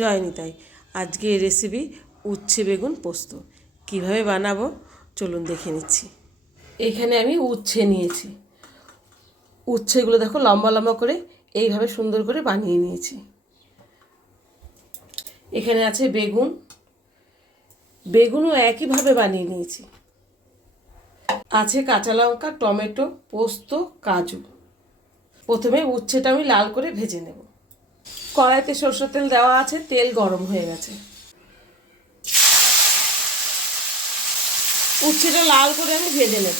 জয় নিতাই আজকে এই রেসিপি উচ্ছে বেগুন পোস্ত। কীভাবে বানাবো? চলুন দেখে নিচ্ছি। এখানে আমি উচ্ছে নিয়েছি। উচ্ছেগুলো দেখো লম্বা লম্বা করে এইভাবে সুন্দর করে বানিয়ে নিয়েছি। এখানে আছে বেগুন। বেগুনও একইভাবে বানিয়ে নিয়েছি। আছে কাঁচা লঙ্কা, টমেটো, পোস্ত, কাজু। প্রথমে উচ্ছেটা আমি লাল করে ভেজে নেব। কড়াইতে সরষের তেল দেওয়া আছে, তেল গরম হয়ে গেছে। উচ্ছেটা লাল করে আমি ভেজে নেব।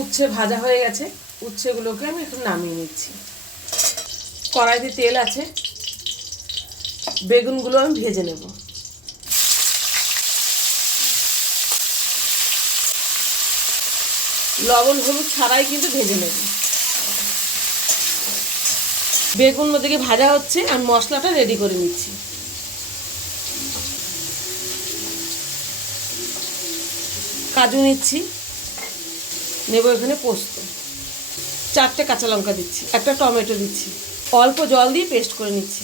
উচ্ছে ভাজা হয়ে গেছে, উচ্ছেগুলোকে আমি একটু নামিয়ে নিচ্ছি। কড়াইতে তেল আছে, বেগুনগুলো আমি ভেজে নেব। লবণ হলুদ ছাড়াই কিন্তু ভেজে নেব। বেগুন ওদিকে ভাজা হচ্ছে আর মশলাটা রেডি করে নিচ্ছি। কাজু নিচ্ছি, নেব এখানে পোস্ত। চারটে কাঁচা লঙ্কা দিচ্ছি, একটা টমেটো দিচ্ছি। অল্প জল দিয়ে পেস্ট করে নিচ্ছি।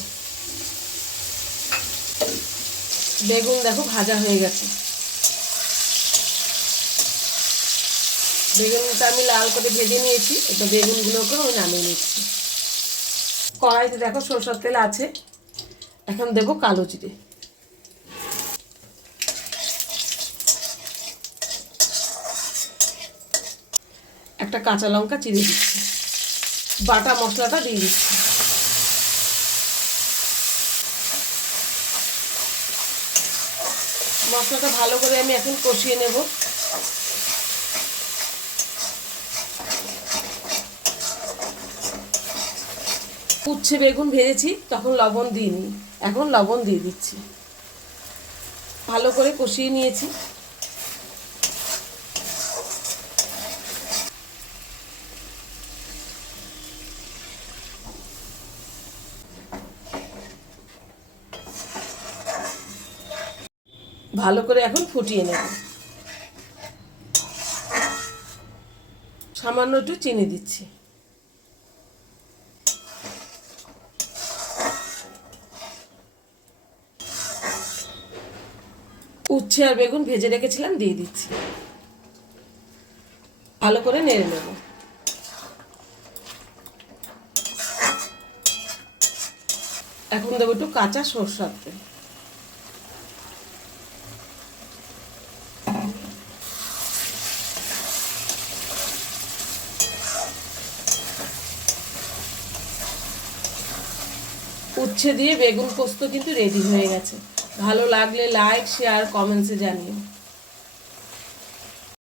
বেগুন দেখো ভাজা হয়ে গেছে। বেগুনটা আমি লাল করে ভেজে নিয়েছি। এটা বেগুনগুলোকে আমি নামিয়ে নিচ্ছি। কড়াইতে দেখো সরষের তেল আছে। এখন দেবো কালো জিরে। একটা কাঁচা লঙ্কা চিড়ে দিচ্ছি। বাটা মশলাটা দিয়ে দিচ্ছি। মশলাটা ভালো করে আমি এখন কষিয়ে নেব। উচ্ছে বেগুন ভেজেছি, তখন লবণ দিইনি। এখন লবণ দিয়ে দিচ্ছি। ভালো করে কষিয়ে নিয়েছি। ভালো করে এখন ফুটিয়ে নেব। সামান্য একটু চিনি দিচ্ছি। উচ্ছে আর বেগুন ভেজে রেখেছিলাম, দিয়ে দিচ্ছি। ভালো করে নেড়ে নেব। এখন দেবো একটু কাঁচা সরষার তেল। উচ্ছে দিয়ে বেগুন পোস্ত কিন্তু রেডি হয়ে গেছে। ভালো লাগলে লাইক শেয়ার কমেন্টসে জানিও।